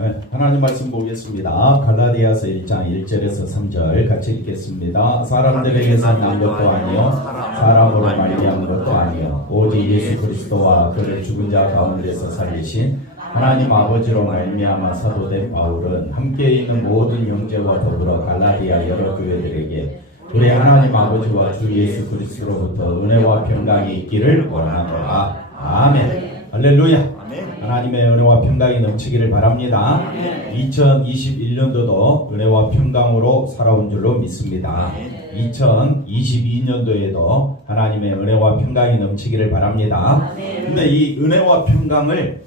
네, 하나님 말씀 보겠습니다. 갈라디아서 1장 1절에서 3절 같이 읽겠습니다. 사람들에게서 난 것도 아니요 사람으로 말미암은 것도 아니요 오직 예수 그리스도와 그를 죽은 자 가운데서 살리신 하나님 아버지로 말미암아 사도된 바울은 함께 있는 모든 형제와 더불어 갈라디아 여러 교회들에게 우리 하나님 아버지와 주 예수 그리스도로부터 은혜와 평강이 있기를 원하노라. 아멘. 할렐루야. 하나님의 은혜와 평강이 넘치기를 바랍니다. 2021년도도 은혜와 평강으로 살아온 줄로 믿습니다. 2022년도에도 하나님의 은혜와 평강이 넘치기를 바랍니다. 근데 이 은혜와 평강을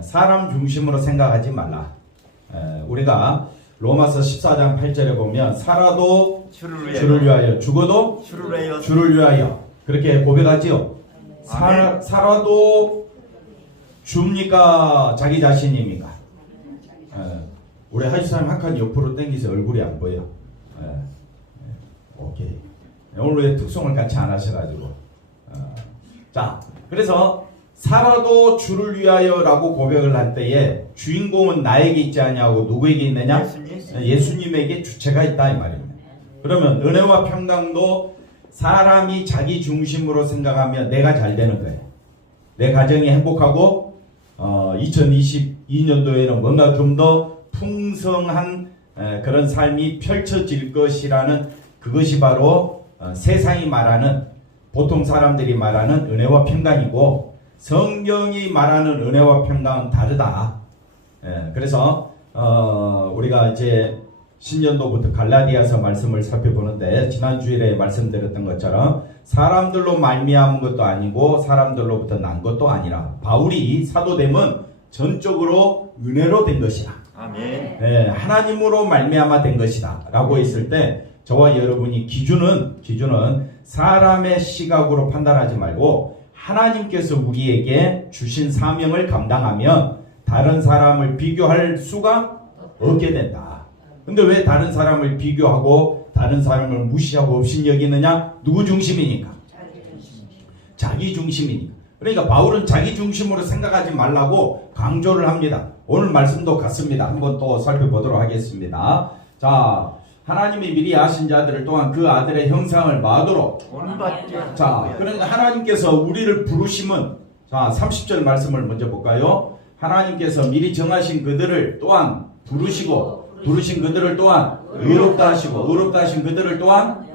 사람 중심으로 생각하지 말라. 우리가 로마서 14장 8절에 보면 살아도 주를 위하여 죽어도 주를 위하여 그렇게 고백하지요. 살아도 줍니까? 자기 자신입니까? 우리 하이사님 한 칸 옆으로 당기세요. 얼굴이 안 보여. 오케이. 오늘 왜 특송을 같이 안 하셔가지고. 자, 그래서 살아도 주를 위하여 라고 고백을 할 때에 주인공은 나에게 있지 않냐고 누구에게 있느냐? 예수님에게 주체가 있다 이 말입니다. 그러면 은혜와 평강도 사람이 자기 중심으로 생각하면 내가 잘 되는 거예요. 내 가정이 행복하고 2022년도에는 뭔가 좀 더 풍성한 그런 삶이 펼쳐질 것이라는 그것이 바로 세상이 말하는 보통 사람들이 말하는 은혜와 평강이고 성경이 말하는 은혜와 평강은 다르다. 그래서 우리가 이제 신년도부터 갈라디아서 말씀을 살펴보는데 지난 주일에 말씀드렸던 것처럼 사람들로 말미암은 것도 아니고 사람들로부터 난 것도 아니라 바울이 사도됨은 전적으로 은혜로 된 것이다. 아멘. 하나님으로 말미암아 된 것이다 라고 했을 때 저와 여러분이 기준은 사람의 시각으로 판단하지 말고 하나님께서 우리에게 주신 사명을 감당하면 다른 사람을 비교할 수가 없게 된다. 근데 왜 다른 사람을 비교하고 다른 사람을 무시하고 없인 여기느냐? 누구 중심이니까? 자기 중심이니까. 그러니까 바울은 자기 중심으로 생각하지 말라고 강조를 합니다. 오늘 말씀도 같습니다. 한번 또 살펴보도록 하겠습니다. 자, 하나님이 미리 아신 자들을 또한 그 아들의 형상을 마도록. 자, 그러니까 하나님께서 우리를 부르심은 자 30절 말씀을 먼저 볼까요? 하나님께서 미리 정하신 그들을 또한 부르시고 부르신 그들을 또한 의롭다 하시고 의롭다 하신 그들을 또한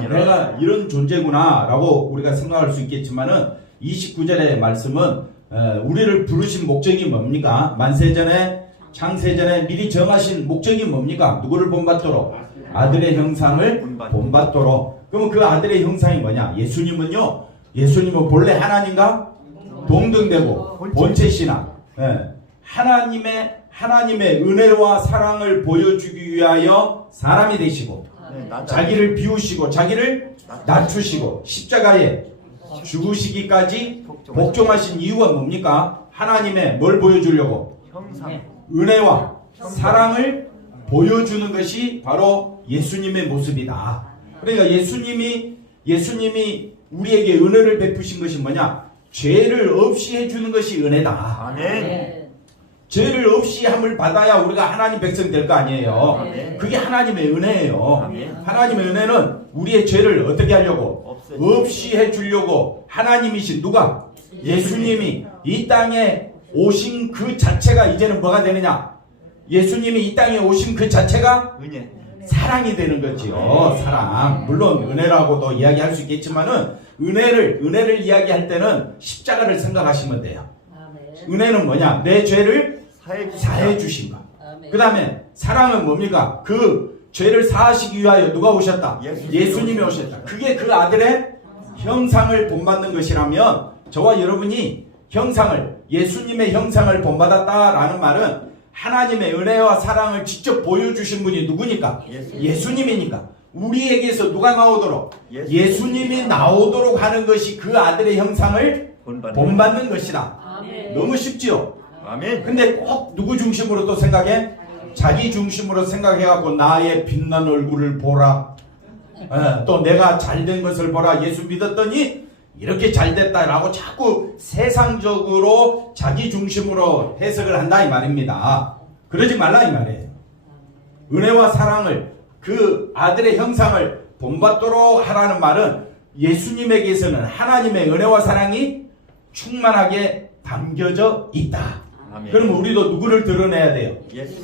내가 이런 존재구나 라고 우리가 생각할 수 있겠지만은 29절의 말씀은 우리를 부르신 목적이 뭡니까? 만세전에 창세전에 미리 정하신 목적이 뭡니까? 누구를 본받도록? 아들의 형상을 본받도록. 그러면 그 아들의 형상이 뭐냐? 예수님은요, 예수님은 본래 하나님과 동등되고 본체시나 하나님의 은혜와 사랑을 보여주기 위하여 사람이 되시고 자기를 비우시고 자기를 낮추시고 십자가에 죽으시기까지 복종하신 이유가 뭡니까? 하나님의 뭘 보여주려고? 은혜와 사랑을 보여주는 것이 바로 예수님의 모습이다. 그러니까 예수님이 우리에게 은혜를 베푸신 것이 뭐냐? 죄를 없이 해주는 것이 은혜다. 아멘. 죄를 없이 함을 받아야 우리가 하나님 백성 될 거 아니에요. 아멘. 그게 하나님의 은혜예요. 아멘. 하나님의 은혜는 우리의 죄를 어떻게 하려고? 없이 해주려고 하나님이신 누가? 예수님이 이 땅에 오신 그 자체가 이제는 뭐가 되느냐? 예수님이 이 땅에 오신 그 자체가 사랑이 되는 거지요. 사랑. 물론 은혜라고도 이야기할 수 있겠지만은 은혜를 이야기할 때는 십자가를 생각하시면 돼요. 은혜는 뭐냐? 내 죄를 사해 주신 것. 그 다음에 사랑은 뭡니까? 그 죄를 사하시기 위하여 누가 오셨다? 예수님이 오셨다. 그게 그 아들의 형상을 본받는 것이라면 저와 여러분이 예수님의 형상을 본받았다라는 말은 하나님의 은혜와 사랑을 직접 보여주신 분이 누구니까? 예수님이니까. 우리에게서 누가 나오도록? 예수님이 나오도록 하는 것이 그 아들의 형상을 본받는 것이다. 아멘. 너무 쉽지요? 아멘. 근데 꼭 누구 중심으로 또 생각해? 자기 중심으로 생각해갖고 나의 빛난 얼굴을 보라. 또 내가 잘된 것을 보라. 예수 믿었더니 이렇게 잘 됐다라고 자꾸 세상적으로 자기 중심으로 해석을 한다 이 말입니다. 그러지 말라 이 말이에요. 은혜와 사랑을 그 아들의 형상을 본받도록 하라는 말은 예수님에게서는 하나님의 은혜와 사랑이 충만하게 담겨져 있다. 아멘. 그럼 우리도 누구를 드러내야 돼요?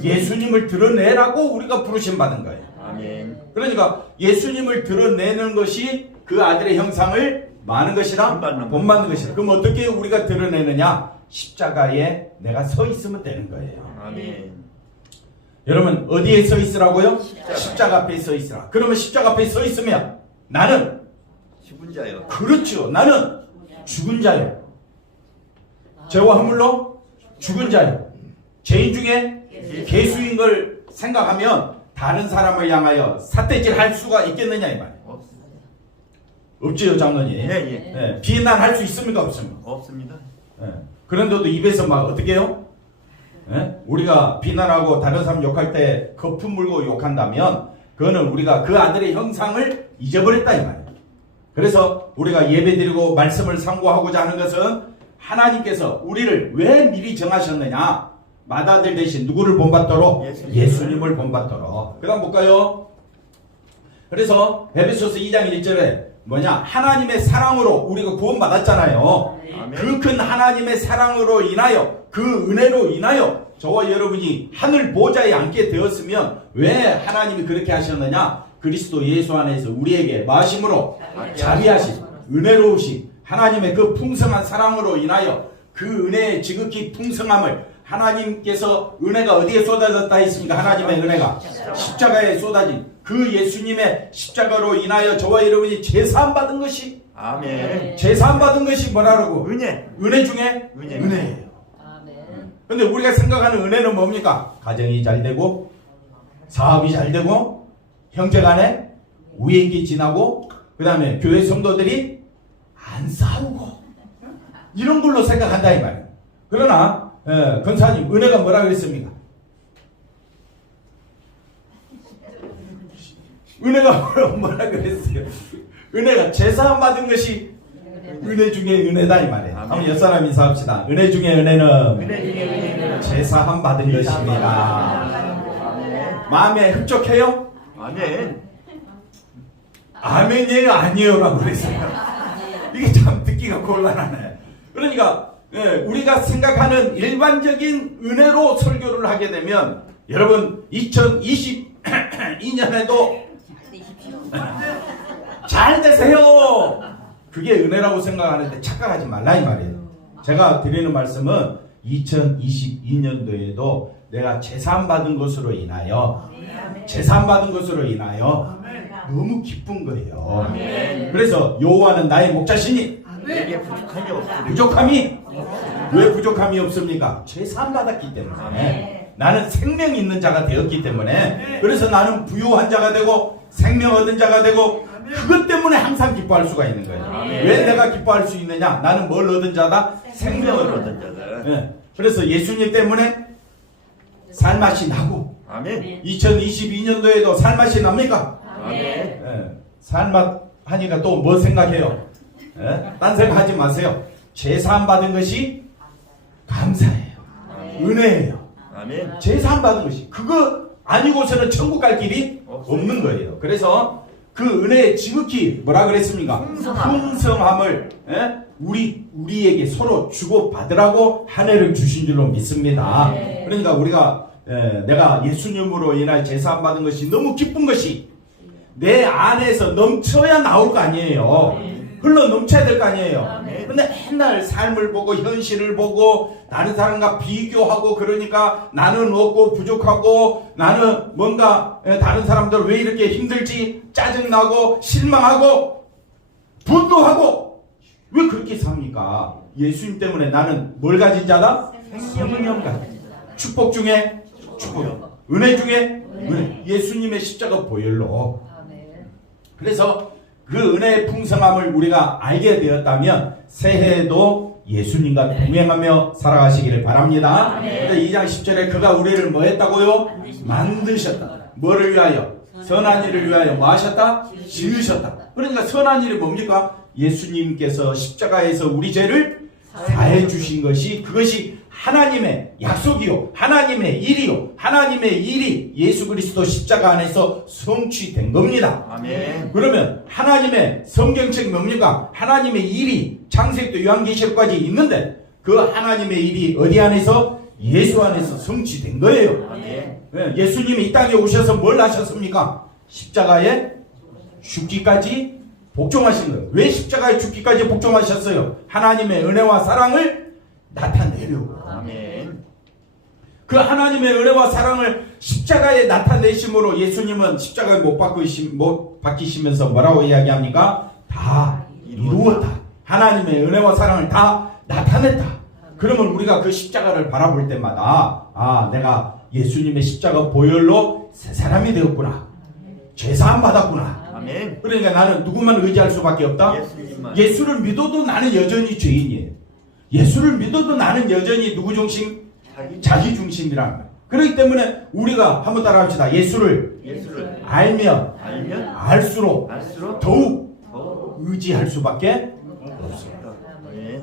예수님을 드러내라고 우리가 부르심 받은 거예요. 아멘. 그러니까 예수님을 드러내는 것이 그 아들의 형상을 많은 것이라 본받는 것이라. 그럼 어떻게 우리가 드러내느냐? 십자가에 내가 서 있으면 되는 거예요. 아멘. 여러분 어디에 서 있으라고요? 십자가 앞에 서 있으라. 그러면 십자가 앞에 서 있으면 나는 죽은 자요. 그렇죠. 나는 죽은 자요. 죄와 허물로 죽은 자요. 죄인 중에 괴수인 걸 생각하면 다른 사람을 향하여 삿대질 할 수가 있겠느냐 이 말이에요. 없지요 장로님. 예. 비난할 수 있습니까 없습니까? 없습니다. 예. 그런데도 입에서 막 어떻게 해요? 예? 우리가 비난하고 다른 사람 욕할 때 거품 물고 욕한다면 그거는 우리가 그 아들의 형상을 잊어버렸다 이 말이에요. 그래서 우리가 예배드리고 말씀을 상고하고자 하는 것은 하나님께서 우리를 왜 미리 정하셨느냐? 맏아들 대신 누구를 본받도록? 예수님을 본받도록. 그 다음 볼까요? 그래서 에베소서 2장 1절에 뭐냐? 하나님의 사랑으로 우리가 구원받았잖아요. 그 큰 하나님의 사랑으로 인하여 그 은혜로 인하여 저와 여러분이 하늘 보좌에 앉게 되었으면 왜 하나님이 그렇게 하셨느냐? 그리스도 예수 안에서 우리에게 마심으로 자비하신 은혜로우신 하나님의 그 풍성한 사랑으로 인하여 그 은혜의 지극히 풍성함을 하나님께서 은혜가 어디에 쏟아졌다 했습니까? 하나님의 은혜가 십자가에 쏟아진 그 예수님의 십자가로 인하여 저와 여러분이 제사함 받은 것이 아멘. 제사함 받은 것이 뭐라고? 은혜 중에 은혜예요. 근데 우리가 생각하는 은혜는 뭡니까? 가정이 잘 되고 사업이 잘 되고 형제간에 우애기 지나고 그 다음에 교회 성도들이 안 싸우고 이런 걸로 생각한다 이 말이에요. 그러나 권사님 은혜가 뭐라 그랬습니까? 은혜가 뭐라 그랬어요? 은혜가 제사함 받은 것이 은혜 중에 은혜다 이 말이에요. 한번 옆 사람 인사합시다. 은혜 중에 은혜는 제사함 받은 것입니다. 마음에 흡족해요? 아멘. 아멘이에요 아니에요라고 그랬어요. 이게 참 듣기가 곤란하네. 그러니까 우리가 생각하는 일반적인 은혜로 설교를 하게 되면 여러분 2022년에도 잘 되세요. 그게 은혜라고 생각하는데 착각하지 말라 이 말이에요. 제가 드리는 말씀은 2022년도에도 내가 제사함 받은 것으로 인하여 너무 기쁜 거예요. 그래서 여호와는 나의 목자시니 내게 부족함이 없으리라. 부족함이 왜 부족함이 없습니까? 제사함 받았기 때문에 나는 생명 있는 자가 되었기 때문에 그래서 나는 부유한 자가 되고 생명 얻은 자가 되고 그것 때문에 항상 기뻐할 수가 있는 거예요. 왜 내가 기뻐할 수 있느냐? 나는 뭘 얻은 자다? 생명을 얻은 자다. 그래서 예수님 때문에 살맛이 나고 아멘. 2022년도에도 살맛이 납니까? 아멘. 살맛 하니까 또 뭐 생각해요? 딴 생각하지 마세요. 제사함 받은 것이 감사해요. 은혜예요. 아멘. 제사함 받은 것이 그거 아니고서는 천국 갈 길이 없는 거예요. 그래서 그 은혜의 지극히 뭐라 그랬습니까? 풍성함을 우리에게 서로 주고 받으라고 한 해를 주신 줄로 믿습니다. 그러니까 우리가 내가 예수님으로 인하여 제사함 받은 것이 너무 기쁜 것이 내 안에서 넘쳐야 나올 거 아니에요. 흘러 넘쳐야 될 거 아니에요. 근데 맨날 삶을 보고 현실을 보고 다른 사람과 비교하고 그러니까 나는 없고 부족하고 나는 뭔가 다른 사람들 왜 이렇게 힘들지 짜증나고 실망하고 분노하고 왜 그렇게 삽니까? 예수님 때문에 나는 뭘 가진 자다? 생명 가진 자다. 축복 중에 축복, 은혜 중에 은혜. 예수님의 십자가 보혈로. 그래서 그 은혜의 풍성함을 우리가 알게 되었다면 새해에도 예수님과 동행하며 살아가시기를 바랍니다. 2장 10절에 그가 우리를 뭐 했다고요? 만드셨다. 뭐를 위하여? 선한 일을 위하여 뭐 하셨다? 지으셨다. 그러니까 선한 일이 뭡니까? 예수님께서 십자가에서 우리 죄를 사해 주신 것이 그것이 하나님의 약속이요 하나님의 일이요 하나님의 일이 예수 그리스도 십자가 안에서 성취된 겁니다. 아멘. 그러면 하나님의 성경책 명령과 하나님의 일이 창세기부터 요한계시록까지 있는데 그 하나님의 일이 어디 안에서? 예수 안에서 성취된 거예요. 아멘. 예수님이 이 땅에 오셔서 뭘 하셨습니까? 십자가에 죽기까지 복종하신 거예요. 왜 십자가에 죽기까지 복종하셨어요? 하나님의 은혜와 사랑을 나타내려고. 아멘. 그 하나님의 은혜와 사랑을 십자가에 나타내심으로 예수님은 십자가에 못 박히시면서 뭐라고 이야기합니까? 다 이루었다. 하나님의 은혜와 사랑을 다 나타냈다. 그러면 우리가 그 십자가를 바라볼 때마다 내가 예수님의 십자가 보혈로 새 사람이 되었구나. 죄사함 받았구나. 아멘. 그러니까 나는 누구만 의지할 수밖에 없다? 예수님만. 예수를 믿어도 나는 여전히 죄인이에요. 예수를 믿어도 나는 여전히 누구 중심? 자기 중심이라는 거예요. 그렇기 때문에 우리가 한번 따라합시다. 예수를 알면 알수록 더욱 의지할 수밖에 없습니다. 아멘.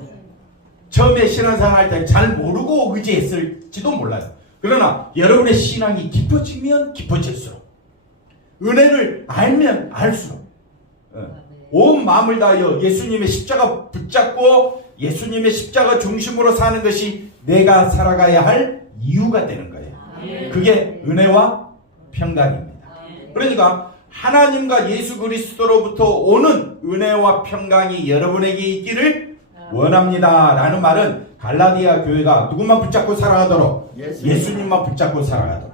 처음에 신앙생활 할 때 잘 모르고 의지했을지도 몰라요. 그러나 여러분의 신앙이 깊어지면 깊어질수록 은혜를 알면 알수록 온 마음을 다하여 예수님의 십자가 붙잡고 예수님의 십자가 중심으로 사는 것이 내가 살아가야 할 이유가 되는 거예요. 그게 은혜와 평강입니다. 그러니까 하나님과 예수 그리스도로부터 오는 은혜와 평강이 여러분에게 있기를 원합니다. 라는 말은 갈라디아 교회가 누구만 붙잡고 살아가도록 예수님만 붙잡고 살아가도록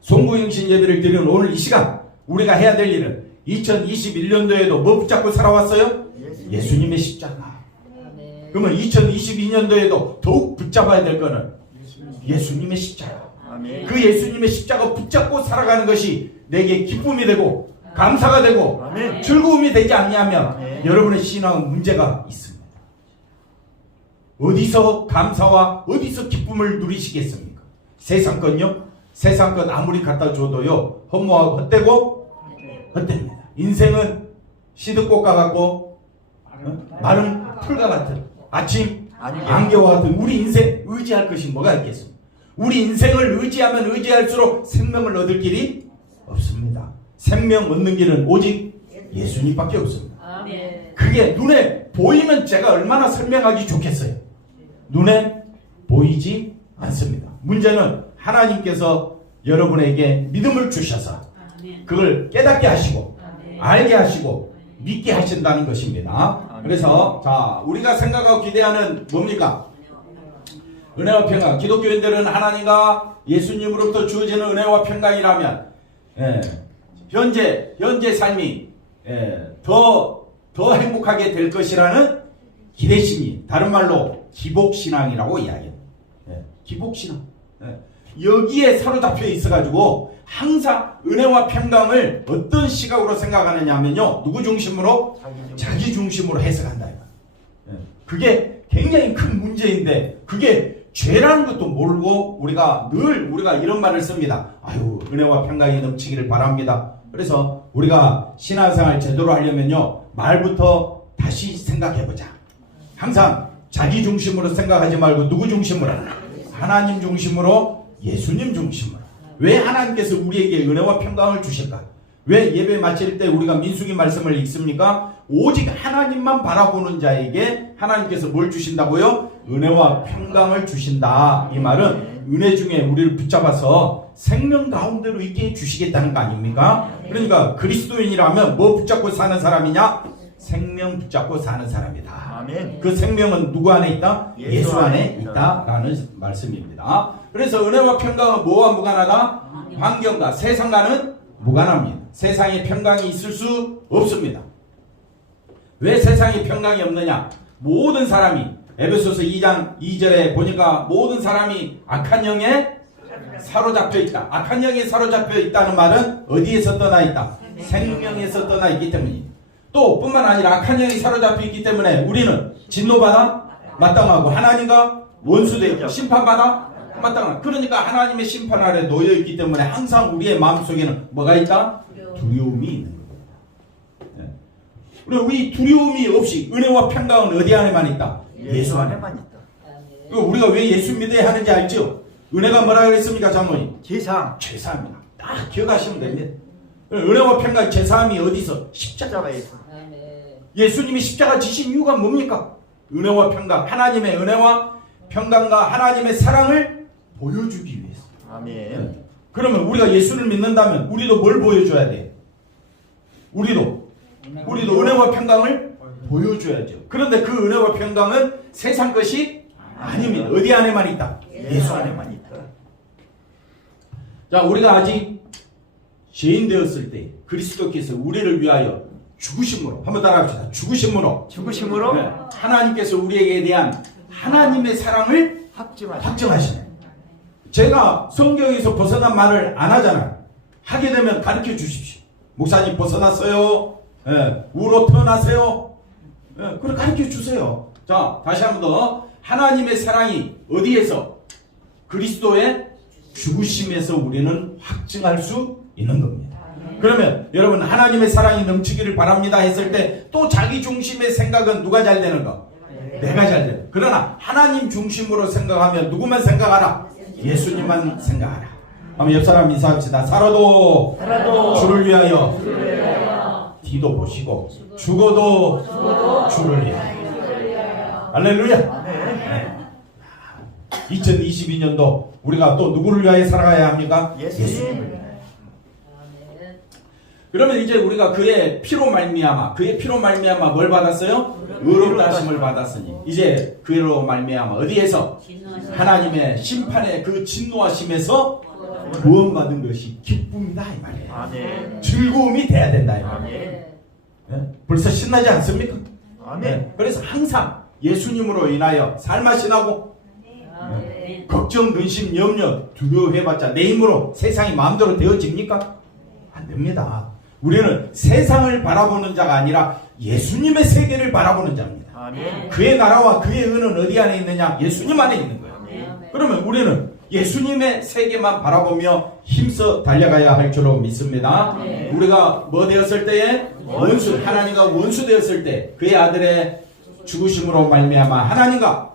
송구영신 예배를 드리는 오늘 이 시간 우리가 해야 될 일은 2021년도에도 뭐 붙잡고 살아왔어요? 예수님의 십자가. 그러면 2022년도에도 더욱 붙잡아야 될 거는 예수님의 십자가. 아멘. 그 예수님의 십자가 붙잡고 살아가는 것이 내게 기쁨이 되고 감사가 되고 아멘. 즐거움이 되지 않냐면 아멘. 여러분의 신앙은 문제가 있습니다. 어디서 감사와 어디서 기쁨을 누리시겠습니까? 세상 건요? 세상 건 아무리 갖다 줘도요 허무하고 헛되고 헛됩니다. 인생은 시드꽃과 같고 마른 풀과 같은 아침 안개와 같은 우리 인생 의지할 것이 뭐가 있겠습니까? 우리 인생을 의지하면 의지할수록 생명을 얻을 길이 없습니다. 생명 얻는 길은 오직 예수님밖에 없습니다. 그게 눈에 보이면 제가 얼마나 설명하기 좋겠어요. 눈에 보이지 않습니다. 문제는 하나님께서 여러분에게 믿음을 주셔서 그걸 깨닫게 하시고 알게 하시고 믿게 하신다는 것입니다. 그래서 자 우리가 생각하고 기대하는 뭡니까? 은혜와 평강. 기독교인들은 하나님과 예수님으로부터 주어지는 은혜와 평강이라면 현재 삶이 더 행복하게 될 것이라는 기대심이 다른 말로 기복신앙이라고 이야기해요. 기복신앙. 여기에 사로잡혀 있어가지고 항상 은혜와 평강을 어떤 시각으로 생각하느냐 하면요 누구 중심으로? 자기 중심으로 해석한다. 그게 굉장히 큰 문제인데 그게 죄라는 것도 모르고 우리가 이런 말을 씁니다. 아유 은혜와 평강이 넘치기를 바랍니다. 그래서 우리가 신앙생활 제대로 하려면요 말부터 다시 생각해보자. 항상 자기 중심으로 생각하지 말고 누구 중심으로? 하나님 중심으로, 예수님 중심으로. 왜 하나님께서 우리에게 은혜와 평강을 주실까? 왜 예배 마칠 때 우리가 민수기 말씀을 읽습니까? 오직 하나님만 바라보는 자에게 하나님께서 뭘 주신다고요? 은혜와 평강을 주신다. 이 말은 은혜 중에 우리를 붙잡아서 생명 가운데로 있게 주시겠다는 거 아닙니까? 그러니까 그리스도인이라면 뭐 붙잡고 사는 사람이냐? 생명 붙잡고 사는 사람이다. 아멘. 그 생명은 누구 안에 있다? 예수 안에 있다라는 말씀입니다. 그래서 은혜와 평강은 뭐와 무관하다? 환경과 세상과는 무관합니다. 세상에 평강이 있을 수 없습니다. 왜 세상에 평강이 없느냐? 모든 사람이 에베소서 2장 2절에 보니까 모든 사람이 악한 영에 사로잡혀 있다. 악한 영에 사로잡혀 있다는 말은 어디에서 떠나 있다? 생명에서 떠나 있기 때문입니다. 또 뿐만 아니라 악한 영이 사로잡혀 있기 때문에 우리는 진노받아 마땅하고 하나님과 원수되고 심판받아 마땅하고 그러니까 하나님의 심판 아래 놓여 있기 때문에 항상 우리의 마음속에는 뭐가 있다? 두려움이 있는 겁니다. 그리고 우리 두려움이 없이 은혜와 평강은 어디 안에만 있다? 예수 안에. 안에만 있다. 그리고 우리가 왜 예수 믿어야 하는지 알죠? 은혜가 뭐라 그랬습니까, 장로님? 제상. 죄사함이다. 딱 기억하시면 됩니다. 은혜와 평강, 죄사함이 어디서? 십자가. 십자가에서. 예수님이 십자가 지신 이유가 뭡니까? 은혜와 평강, 하나님의 은혜와 평강과 하나님의 사랑을 보여주기 위해서. 아멘. 그러면 우리가 예수를 믿는다면 우리도 뭘 보여줘야 돼? 우리도 은혜와 평강을 보여줘야죠. 그런데 그 은혜와 평강은 세상 것이 아닙니다. 어디 안에만 있다? 예수 안에만 있다. 자, 우리가 아직 죄인 되었을 때 그리스도께서 우리를 위하여 죽으심으로, 한번 따라합시다. 죽으심으로 죽으심으로 네, 하나님께서 우리에게 대한 하나님의 사랑을 확증하시네. 제가 성경에서 벗어난 말을 안 하잖아요. 하게 되면 가르쳐 주십시오. 목사님 벗어났어요. 우로 태어나세요. 그래 가르쳐 주세요. 자, 다시 한 번 더. 하나님의 사랑이 어디에서? 그리스도의 죽으심에서 우리는 확증할 수 있는 겁니다. 그러면 여러분 하나님의 사랑이 넘치기를 바랍니다 했을 때 또 자기 중심의 생각은 누가 잘 되는가? 내가 잘 되는. 그러나 하나님 중심으로 생각하면 누구만 생각하라? 예수님만 생각하라. 한번 옆 사람 인사합시다. 살아도 주를 위하여 뒤도 보시고 죽어도 주를 위하여. 할렐루야. 2022년도 우리가 또 누구를 위하여 살아가야 합니까? 예수님을 위하여. 그러면 이제 우리가 그의 피로 말미암아 뭘 받았어요? 의롭다 하심을 받았으니 이제 그로 말미암아 어디에서? 하나님의 심판의 그 진노하심에서 구원받은 것이 기쁨이다 이 말이에요. 아멘. 즐거움이 돼야 된다 이 말이에요. 아멘. 네? 벌써 신나지 않습니까? 아멘. 네. 그래서 항상 예수님으로 인하여 살맛이 나고 걱정, 근심, 염려, 두려워해봤자 내 힘으로 세상이 마음대로 되어집니까? 안 됩니다. 우리는 세상을 바라보는 자가 아니라 예수님의 세계를 바라보는 자입니다. 아멘. 그의 나라와 그의 은은 어디 안에 있느냐? 예수님 안에 있는 거예요. 그러면 우리는 예수님의 세계만 바라보며 힘써 달려가야 할 줄로 믿습니다. 우리가 뭐 되었을 때에? 원수, 하나님과 원수 되었을 때 그의 아들의 죽으심으로 말미암아 하나님과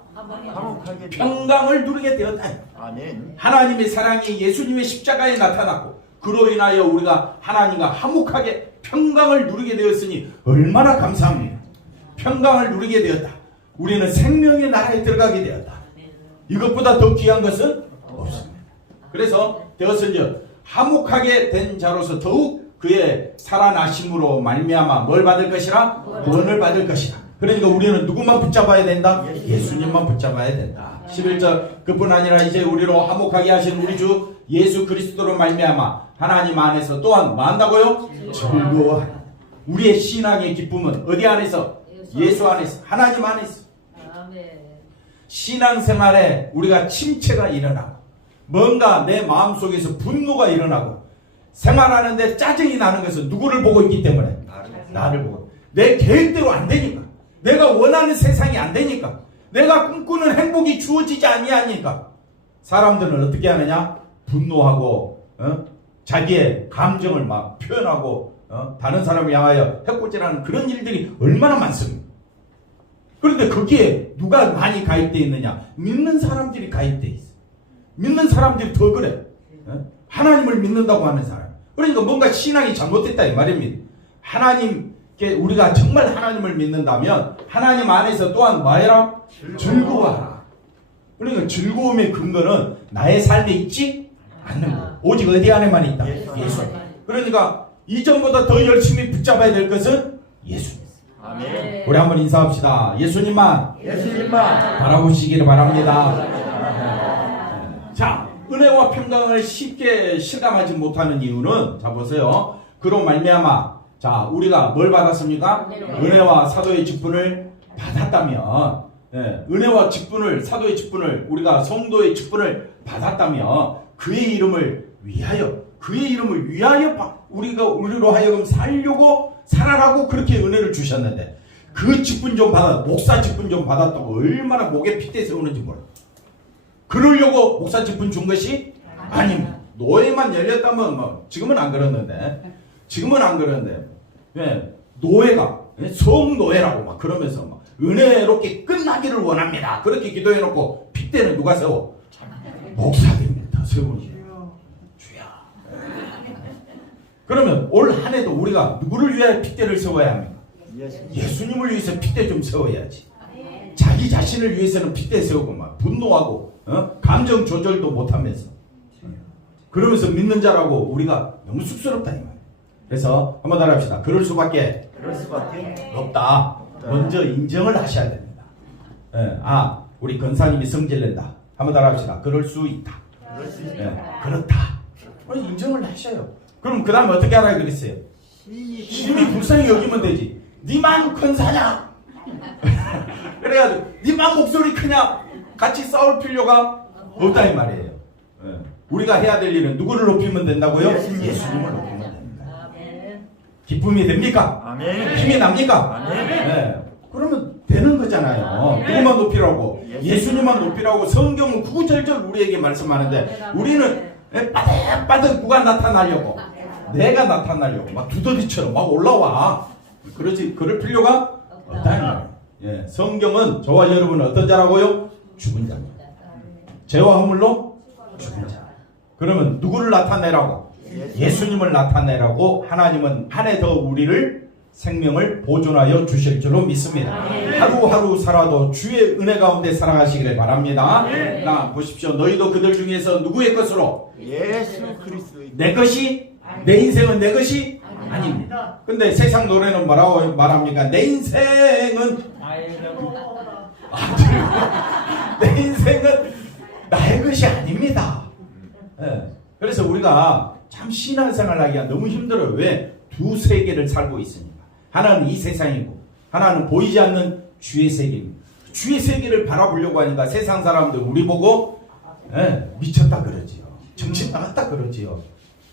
평강을 누리게 되었다. 아멘. 하나님의 사랑이 예수님의 십자가에 나타났고 그로 인하여 우리가 하나님과 화목하게 평강을 누리게 되었으니 얼마나 감사합니다. 평강을 누리게 되었다. 우리는 생명의 나라에 들어가게 되었다. 이것보다 더 귀한 것은 없습니다. 그래서 되었은즉 화목하게 된 자로서 더욱 그의 살아나심으로 말미암아 뭘 받을 것이라? 구원을 받을 것이라. 그러니까 우리는 누구만 붙잡아야 된다? 예수님만 붙잡아야 된다. 11절 그뿐 아니라 이제 우리로 화목하게 하신 우리 주 예수 그리스도로 말미암아 하나님 안에서 또한 뭐 한다고요? 즐거워하라. 우리의 신앙의 기쁨은 어디 안에서? 예수 안에서, 하나님 안에서. 신앙생활에 우리가 침체가 일어나고 뭔가 내 마음속에서 분노가 일어나고 생활하는데 짜증이 나는 것은 누구를 보고 있기 때문에? 나를 보고. 내 계획대로 안 되니까, 내가 원하는 세상이 안 되니까, 내가 꿈꾸는 행복이 주어지지 아니하니까 사람들은 어떻게 하느냐? 분노하고 자기의 감정을 막 표현하고 다른 사람을 향하여 해코지라는 그런 일들이 얼마나 많습니다. 그런데 거기에 누가 많이 가입되어 있느냐? 믿는 사람들이 가입되어 있어. 믿는 사람들이 더 그래. 하나님을 믿는다고 하는 사람. 그러니까 뭔가 신앙이 잘못됐다 이 말입니다. 하나님께 우리가 정말 하나님을 믿는다면 하나님 안에서 또한 뭐해라? 즐거워하라. 그러니까 즐거움의 근거는 나의 삶에 있지 않는 것. 오직 어디 안에만 있다? 예수. 그러니까 이전보다 더 열심히 붙잡아야 될 것은 예수님. 아멘. 우리 한번 인사합시다. 예수님만 바라보시기를 바랍니다. 자, 은혜와 평강을 쉽게 실감하지 못하는 이유는 자 보세요. 그로 말미암아 자 우리가 뭘 받았습니까? 은혜와 사도의 직분을 받았다면 은혜와 직분을 사도의 직분을 우리가 성도의 직분을 받았다면 그의 이름을 위하여 우리로 하여금 살려고 살아라고 그렇게 은혜를 주셨는데 그 직분 좀 받아 목사 직분 좀 받았다고 얼마나 목에 핏대 세우는지 몰라. 그러려고 목사 직분 준 것이 아닙니다. 노예만 열렸다면 뭐 지금은 안 그러는데 예, 노예가 성노예라고 막 그러면서 막 은혜롭게 끝나기를 원합니다. 그렇게 기도해놓고 핏대는 누가 세워? 목사님입니다. 세우니 주야. 그러면 올 한 해도 우리가 누구를 위하여 핏대를 세워야 합니까? 예수님을 위해서 핏대 좀 세워야지. 자기 자신을 위해서는 핏대 세우고 막 분노하고 감정 조절도 못하면서 그러면서 믿는 자라고 우리가 너무 쑥스럽다 이 말이에요. 그래서 한번 따라합시다. 그럴 수밖에 없다. 먼저 인정을 하셔야 됩니다. 우리 권사님이 성질낸다. 한번 따라합시다. 그럴 수 있다. 그렇다. 인정을 하셔요. 그럼 그 다음에 어떻게 하라 그랬어요? 심히 불쌍히 여기면 되지. 니만 권사냐? 그래가지고 니만 목소리 크냐? 같이 싸울 필요가 없다 이 말이에요. 우리가 해야 될 일은 누구를 높이면 된다고요? 예수님을 높이면 됩니다. 기쁨이 됩니까? 아멘. 힘이 납니까? 아멘. 그러면 되는 거잖아요. 누구만 높이라고? 예수님만 높이라고 성경은 구구절절 우리에게 말씀하는데 우리는 빠득빠득 누가 나타나려고 내가 나타나려고 막 두더지처럼 막 올라와. 그럴 필요가 없다는 거예요. 성경은 저와 여러분은 어떤 자라고요? 죽은 자입니다. 죄와 허물로 죽은 자. 그러면 누구를 나타내라고? 예수님을 나타내라고 하나님은 한 해 더 우리를 생명을 보존하여 주실 줄로 믿습니다. 하루하루 살아도 주의 은혜 가운데 살아가시기를 바랍니다. 나 보십시오. 너희도 그들 중에서 누구의 것으로? 예수 그리스도의 내 것이 내 인생은 내 것이 아닙니다. 근데 세상 노래는 뭐라고 말합니까? 내 인생은 내 인생은 나의 것이 아닙니다. 그래서 우리가 참 신앙생활 하기가 너무 힘들어요. 왜? 두 세계를 살고 있으니까. 하나는 이 세상이고 하나는 보이지 않는 주의 세계입니다. 주의 세계를 바라보려고 하니까 세상 사람들 우리 보고 미쳤다 그러지요. 정신 나갔다 그러지요.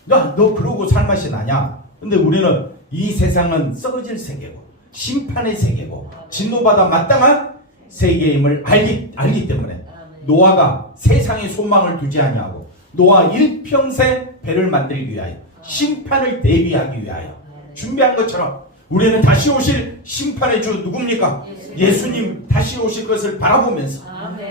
너 그러고 살 맛이 나냐? 근데 우리는 이 세상은 썩어질 세계고 심판의 세계고 진노받아 마땅한 세계임을 알기 때문에 노아가 세상에 소망을 두지 아니하고 노아 일평생 배를 만들기 위하여 심판을 대비하기 위하여 준비한 것처럼 우리는 다시 오실 심판의 주 누굽니까? 예수님 다시 오실 것을 바라보면서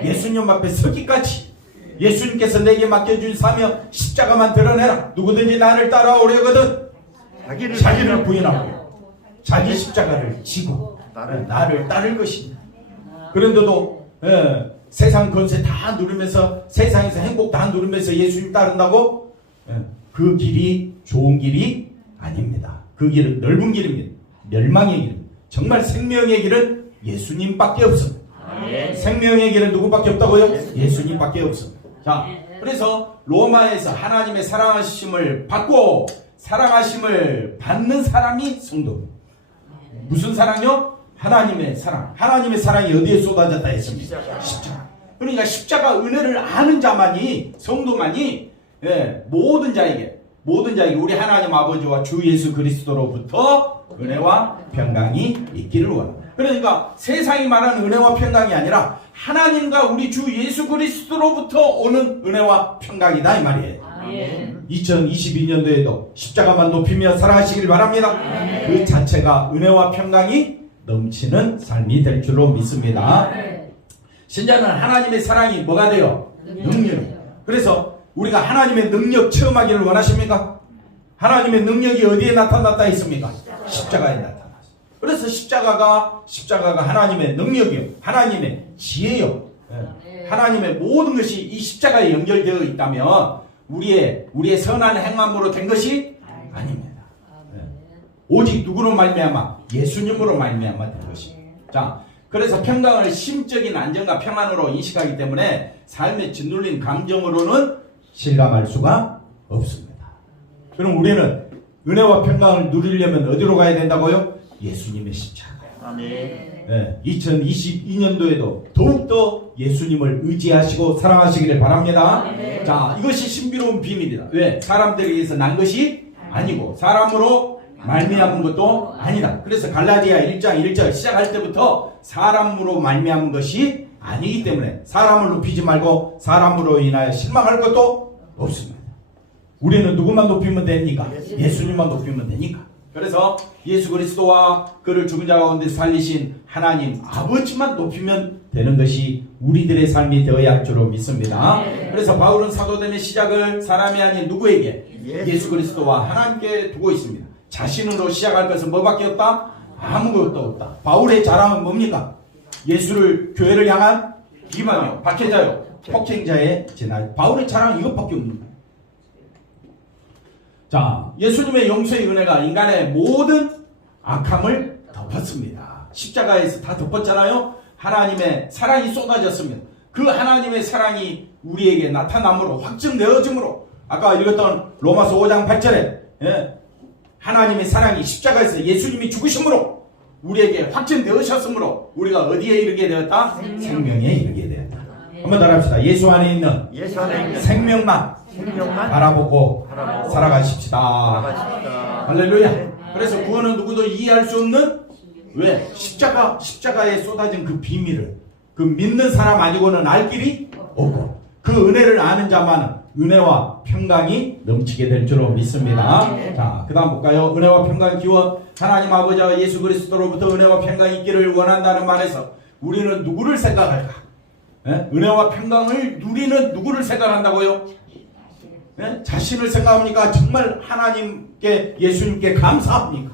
예수님 앞에 서기까지 예수님께서 내게 맡겨준 사명 십자가만 드러내라. 누구든지 나를 따라오려거든 자기를 부인하고 자기 십자가를 지고 나를 따를 것입니다. 그런데도 세상 권세 다 누리면서 세상에서 행복 다 누리면서 예수님 따른다고? 그 길이 좋은 길이 아닙니다. 그 길은 넓은 길입니다. 멸망의 길입니다. 정말 생명의 길은 예수님밖에 없습니다. 생명의 길은 누구밖에 없다고요? 예수님밖에 없습니다. 자, 그래서 로마에서 하나님의 사랑하심을 받고 사랑하심을 받는 사람이 성도입니다. 무슨 사랑이요? 하나님의 사랑. 하나님의 사랑이 어디에 쏟아졌다 했습니까? 십자가. 그러니까 십자가 은혜를 아는 자만이 성도만이 모든 자에게 우리 하나님 아버지와 주 예수 그리스도로부터 은혜와 평강이 있기를 원합니다. 그러니까 세상이 말하는 은혜와 평강이 아니라 하나님과 우리 주 예수 그리스도로부터 오는 은혜와 평강이다 이 말이에요. 2022년도에도 십자가만 높이며 살아가시길 바랍니다. 그 자체가 은혜와 평강이 넘치는 삶이 될 줄로 믿습니다. 신자는 하나님의 사랑이 뭐가 돼요? 능력이에요. 그래서 우리가 하나님의 능력 체험하기를 원하십니까? 하나님의 능력이 어디에 나타났다 했습니까? 십자가에 나타났어요. 그래서 십자가가 하나님의 능력이요, 하나님의 지혜요, 하나님의 모든 것이 이 십자가에 연결되어 있다면 우리의 선한 행함으로 된 것이 아닙니다. 오직 누구로 말미암아? 예수님으로 말미암아 된 것입니다. 자, 그래서 평강을 심적인 안정과 평안으로 인식하기 때문에 삶의 짓눌린 감정으로는 실감할 수가 없습니다. 그럼 우리는 은혜와 평강을 누리려면 어디로 가야 된다고요? 예수님의 십자가요. 아멘. 2022년도에도 더욱더 예수님을 의지하시고 사랑하시기를 바랍니다. 아멘. 자, 이것이 신비로운 비밀이다. 왜? 사람들에 의해서 난 것이 아니고 사람으로 말미암은 것도 아니다. 그래서 갈라디아 1장 1절 시작할 때부터 사람으로 말미암은 것이 아니기 때문에 사람을 높이지 말고 사람으로 인하여 실망할 것도 없습니다. 우리는 누구만 높이면 됩니까? 예수님만 높이면 되니까. 그래서 예수 그리스도와 그를 죽은 자 가운데 살리신 하나님 아버지만 높이면 되는 것이 우리들의 삶이 되어야 할 줄로 믿습니다. 그래서 바울은 사도됨의 시작을 사람이 아닌 누구에게? 예수 그리스도와 하나님께 두고 있습니다. 자신으로 시작할 것은 뭐밖에 없다? 아무것도 없다. 바울의 자랑은 뭡니까? 예수를, 교회를 향한 비방이요, 박해자요, 폭행자의 진화. 바울의 자랑은 이것밖에 없는 거예요. 자, 예수님의 용서의 은혜가 인간의 모든 악함을 덮었습니다. 십자가에서 다 덮었잖아요. 하나님의 사랑이 쏟아졌습니다. 그 하나님의 사랑이 우리에게 나타남으로 확증되어짐으로 아까 읽었던 로마서 5장 8절에 하나님의 사랑이 십자가에서 예수님이 죽으심으로 우리에게 확증되으셨으므로 우리가 어디에 이르게 되었다? 생명에 이르게 되었다. 한번 더 합시다. 예수 안에 있는 생명만 바라보고 살아가십시다. 할렐루야. 그래서 구원은 누구도 이해할 수 없는 왜? 십자가에 쏟아진 그 비밀을 그 믿는 사람 아니고는 알 길이 없고 그 은혜를 아는 자만은 은혜와 평강이 넘치게 될 줄로 믿습니다. 자, 그 다음 볼까요? 은혜와 평강 기원 하나님 아버지와 예수 그리스도로부터 은혜와 평강이 있기를 원한다는 말에서 우리는 누구를 생각할까? 은혜와 평강을 누리는 누구를 생각한다고요? 자신을 생각합니까? 정말 하나님께 예수님께 감사합니까?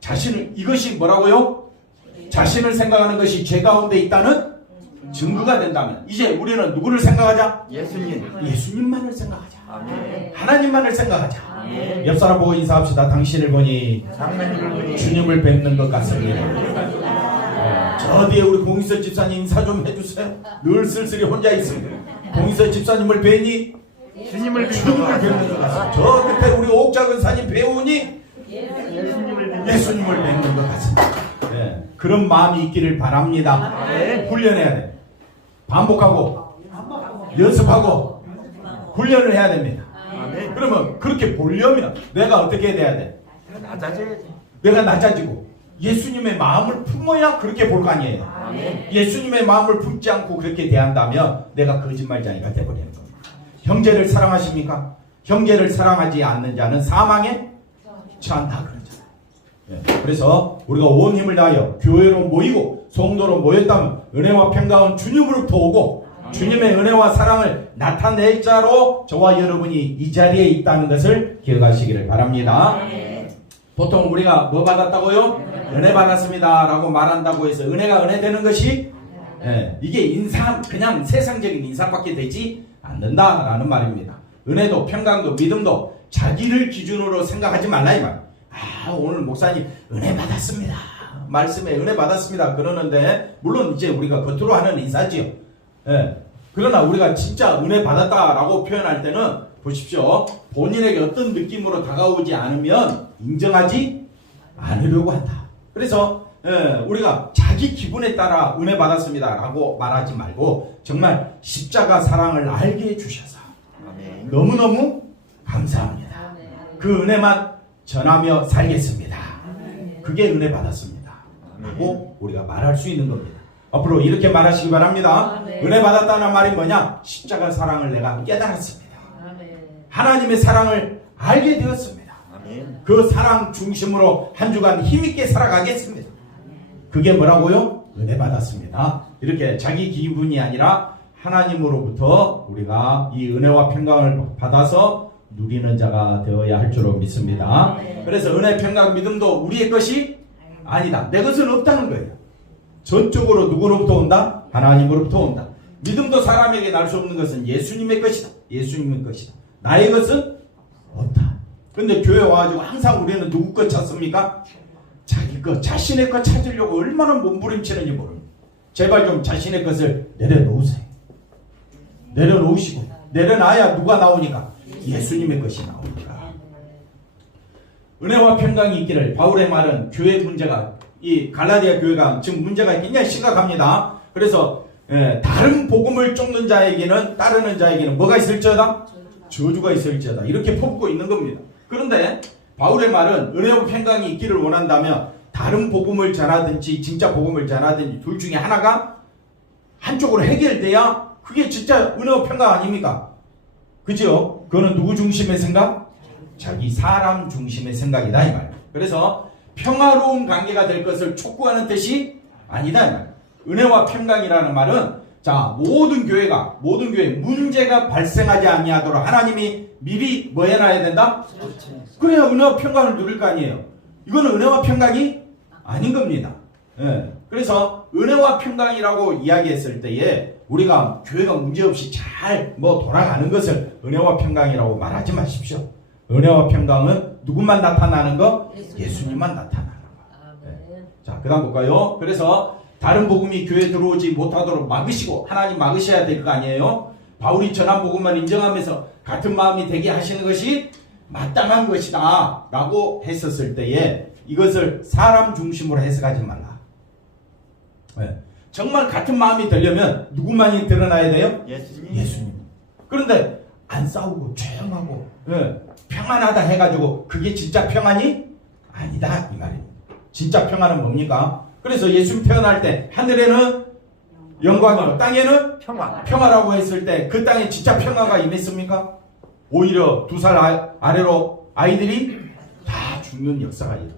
자신을 이것이 뭐라고요? 자신을 생각하는 것이 죄 가운데 있다는 증거가 된다면 이제 우리는 누구를 생각하자? 예수님만을 생각하자. 아멘. 하나님만을 생각하자. 아멘. 옆 사람 보고 인사합시다. 당신을 보니 주님을 뵙는 것 같습니다. 저 뒤에 우리 공희서 집사님 인사 좀 해주세요. 늘 쓸쓸히 혼자 있습니다. 공희서 집사님을 뵈니 주님을 뵙는 것 같습니다. 저 끝에 우리 옥자근사님 배우니 예수님을 뵙는 것 같습니다. 그런 마음이 있기를 바랍니다. 훈련해야 돼. 반복하고 연습하고 훈련을 해야 됩니다. 그러면 그렇게 보려면 내가 어떻게 돼야 돼? 내가 낮아지고 예수님의 마음을 품어야 그렇게 볼 거 아니에요. 예수님의 마음을 품지 않고 그렇게 대한다면 내가 거짓말쟁이가 되어버리는 겁니다. 형제를 사랑하십니까? 형제를 사랑하지 않는 자는 사망에 처한다 그러잖아요. 그래서 우리가 온 힘을 다하여 교회로 모이고 성도로 모였다면 은혜와 평강은 주님으로부터 오고 주님의 은혜와 사랑을 나타낼 자로 저와 여러분이 이 자리에 있다는 것을 기억하시기를 바랍니다. 보통 우리가 뭐 받았다고요? 은혜 받았습니다 라고 말한다고 해서 은혜가 은혜 되는 것이 이게 인상 그냥 세상적인 인상밖에 되지 않는다라는 말입니다. 은혜도 평강도 믿음도 자기를 기준으로 생각하지 말라 이 말. 오늘 목사님 은혜 받았습니다. 말씀에 은혜 받았습니다. 그러는데 물론 이제 우리가 겉으로 하는 인사지요. 그러나 우리가 진짜 은혜 받았다라고 표현할 때는 보십시오. 본인에게 어떤 느낌으로 다가오지 않으면 인정하지 않으려고 한다. 그래서 우리가 자기 기분에 따라 은혜 받았습니다 라고 말하지 말고 정말 십자가 사랑을 알게 해주셔서 너무너무 감사합니다. 그 은혜만 전하며 살겠습니다. 그게 은혜 받았습니다 라고 우리가 말할 수 있는 겁니다. 앞으로 이렇게 말하시기 바랍니다. 은혜 받았다는 말이 뭐냐? 십자가 사랑을 내가 깨달았습니다. 하나님의 사랑을 알게 되었습니다. 그 사랑 중심으로 한 주간 힘있게 살아가겠습니다. 그게 뭐라고요? 은혜 받았습니다. 이렇게 자기 기분이 아니라 하나님으로부터 우리가 이 은혜와 평강을 받아서 누리는 자가 되어야 할 줄로 믿습니다. 그래서 은혜, 평강, 믿음도 우리의 것이 아니다. 내 것은 없다는 거예요. 전적으로 누구로부터 온다? 하나님으로부터 온다. 믿음도 사람에게 날 수 없는 것은 예수님의 것이다. 예수님의 것이다. 나의 것은 없다. 근데 교회 와가지고 항상 우리는 누구 것 찾습니까? 자기 것, 자신의 것 찾으려고 얼마나 몸부림치는지 모릅니다. 제발 좀 자신의 것을 내려놓으세요. 내려놓으시고 내려놔야 누가 나오니까? 예수님의 것이 나오니까. 은혜와 평강이 있기를. 바울의 말은 교회 문제가 이 갈라디아 교회가 지금 문제가 굉장히 심각합니다. 그래서 다른 복음을 쫓는 자에게는 따르는 자에게는 뭐가 있을지어다? 저주가 있을지어다. 이렇게 퍼붓고 있는 겁니다. 그런데 바울의 말은 은혜와 평강이 있기를 원한다면 다른 복음을 전하든지 진짜 복음을 전하든지 둘 중에 하나가 한쪽으로 해결돼야 그게 진짜 은혜와 평강 아닙니까? 그죠? 그거는 누구 중심의 생각? 자기 사람 중심의 생각이다 이 말이에요. 그래서 평화로운 관계가 될 것을 촉구하는 뜻이 아니다 이 말이에요. 은혜와 평강이라는 말은 자 모든 교회 문제가 발생하지 아니하도록 하나님이 미리 뭐 해놔야 된다? 그래야 은혜와 평강을 누릴 거 아니에요. 이거는 은혜와 평강이 아닌 겁니다. 예. 그래서 은혜와 평강이라고 이야기했을 때에 우리가 교회가 문제없이 잘 돌아가는 것을 은혜와 평강이라고 말하지 마십시오. 은혜와 평강은 누구만 나타나는 거? 예수님만 나타나는 거. 예. 자, 그 다음 볼까요? 그래서 다른 복음이 교회에 들어오지 못하도록 막으시고 하나님 막으셔야 될 거 아니에요? 바울이 전한 복음만 인정하면서 같은 마음이 되게 하시는 것이 마땅한 것이다 라고 했었을 때에 이것을 사람 중심으로 해석하지 말라. 네. 정말 같은 마음이 되려면 누구만이 드러나야 돼요? 예수님. 그런데 안 싸우고 조용하고 평안하다 해가지고 그게 진짜 평안이 아니다 이 말입니다. 진짜 평안은 뭡니까? 그래서 예수님 태어날 때 하늘에는 영광이고 땅에는 평화라고 했을 때 그 땅에 진짜 평화가 임했습니까? 오히려 2살 아래로 아이들이 다 죽는 역사가 일어나.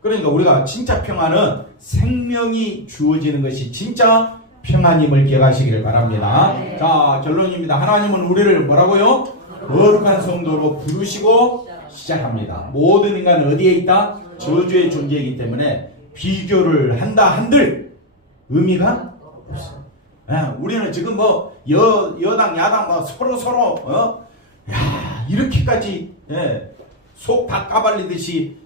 그러니까 우리가 진짜 평화는 생명이 주어지는 것이 진짜 평안임을 기억하시길 바랍니다. 자, 결론입니다. 하나님은 우리를 뭐라고요? 거룩한 성도로 부르시고 시작합니다. 모든 인간은 어디에 있다? 저주의 존재이기 때문에 비교를 한다 한들 의미가 없어요. 우리는 지금 여당 야당 서로 이렇게까지 속 다 까발리듯이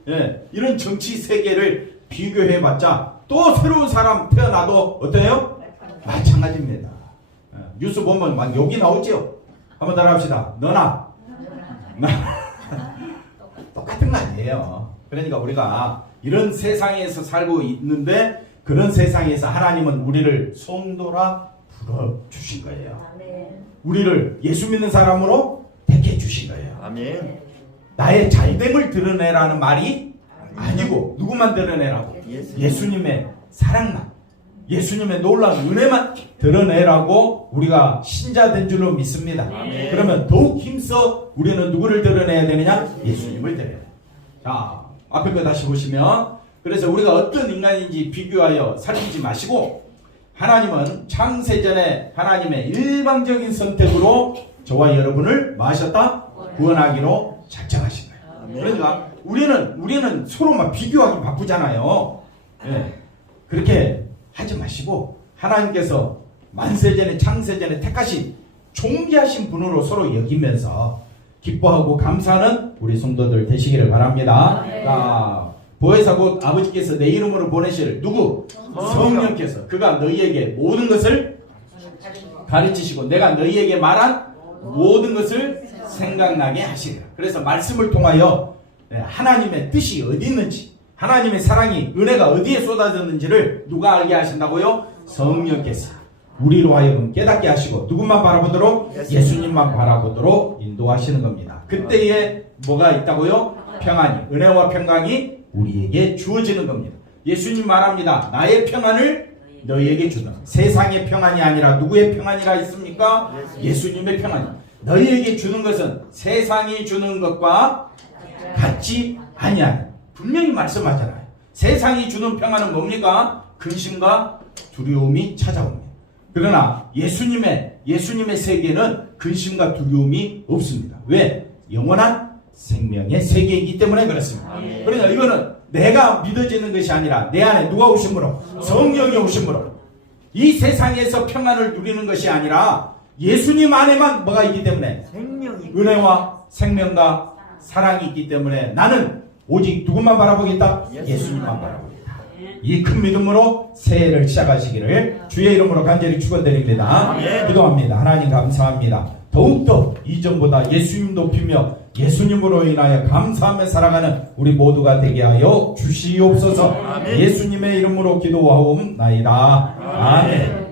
이런 정치 세계를 비교해봤자 또 새로운 사람 태어나도 어때요? 마찬가지입니다. 뉴스 보면 막 욕이 나오죠. 한번 따라합시다. 너나 나 똑같은 거 아니에요. 그러니까 우리가 이런 세상에서 살고 있는데 그런 세상에서 하나님은 우리를 성도라 불러주신 거예요. 우리를 예수 믿는 사람으로 택해 주신 거예요. 아멘. 나의 잘됨을 드러내라는 말이 아니고 누구만 드러내라고? 예수님의 사랑만, 예수님의 놀라운 은혜만 드러내라고 우리가 신자된 줄로 믿습니다. 아멘. 그러면 더욱 힘써 우리는 누구를 드러내야 되느냐? 예수님을 드러내야 돼요. 자, 앞에 거 다시 보시면 그래서 우리가 어떤 인간인지 비교하여 살피지 마시고 하나님은 창세전에 하나님의 일방적인 선택으로 저와 여러분을 마셨다? 구원하기로 작정하신 거예요. 그러니까 우리는 서로만 비교하기 바쁘잖아요. 그렇게 하지 마시고 하나님께서 만세전에 창세전에 택하신 존귀하신 분으로 서로 여기면서 기뻐하고 감사하는 우리 성도들 되시기를 바랍니다. 자, 보혜사 곧 아버지께서 내 이름으로 보내실 누구? 성령께서 그가 너희에게 모든 것을 가르치시고 내가 너희에게 말한 모든 것을 생각나게 하시리라. 그래서 말씀을 통하여 하나님의 뜻이 어디 있는지 하나님의 사랑이 은혜가 어디에 쏟아졌는지를 누가 알게 하신다고요? 성령께서 우리로 하여금 깨닫게 하시고 누구만 바라보도록? 예수님만 바라보도록 인도하시는 겁니다. 그때에 뭐가 있다고요? 평안이, 은혜와 평강이 우리에게 주어지는 겁니다. 예수님 말합니다. 나의 평안을 너희에게 주다. 세상의 평안이 아니라 누구의 평안이라 있습니까? 예수님의 평안이. 너희에게 주는 것은 세상이 주는 것과 같지 아니하니. 분명히 말씀하잖아요. 세상이 주는 평안은 뭡니까? 근심과 두려움이 찾아옵니다. 그러나 예수님의 세계는 근심과 두려움이 없습니다. 왜? 영원한 생명의 세계이기 때문에 그렇습니다. 그러니까 이거는 내가 믿어지는 것이 아니라 내 안에 누가 오심으로? 성령이 오심으로. 이 세상에서 평안을 누리는 것이 아니라 예수님 안에만 뭐가 있기 때문에? 은혜와 생명과 사랑이 있기 때문에 나는 오직 누구만 바라보겠다? 예수님만 바라보겠다. 이 큰 믿음으로 새해를 시작하시기를 주의 이름으로 간절히 축원드립니다. 기도합니다. 하나님 감사합니다. 더욱더 이전보다 예수님 높이며 예수님으로 인하여 감사하며 살아가는 우리 모두가 되게 하여 주시옵소서. 예수님의 이름으로 기도하옵나이다. 아멘.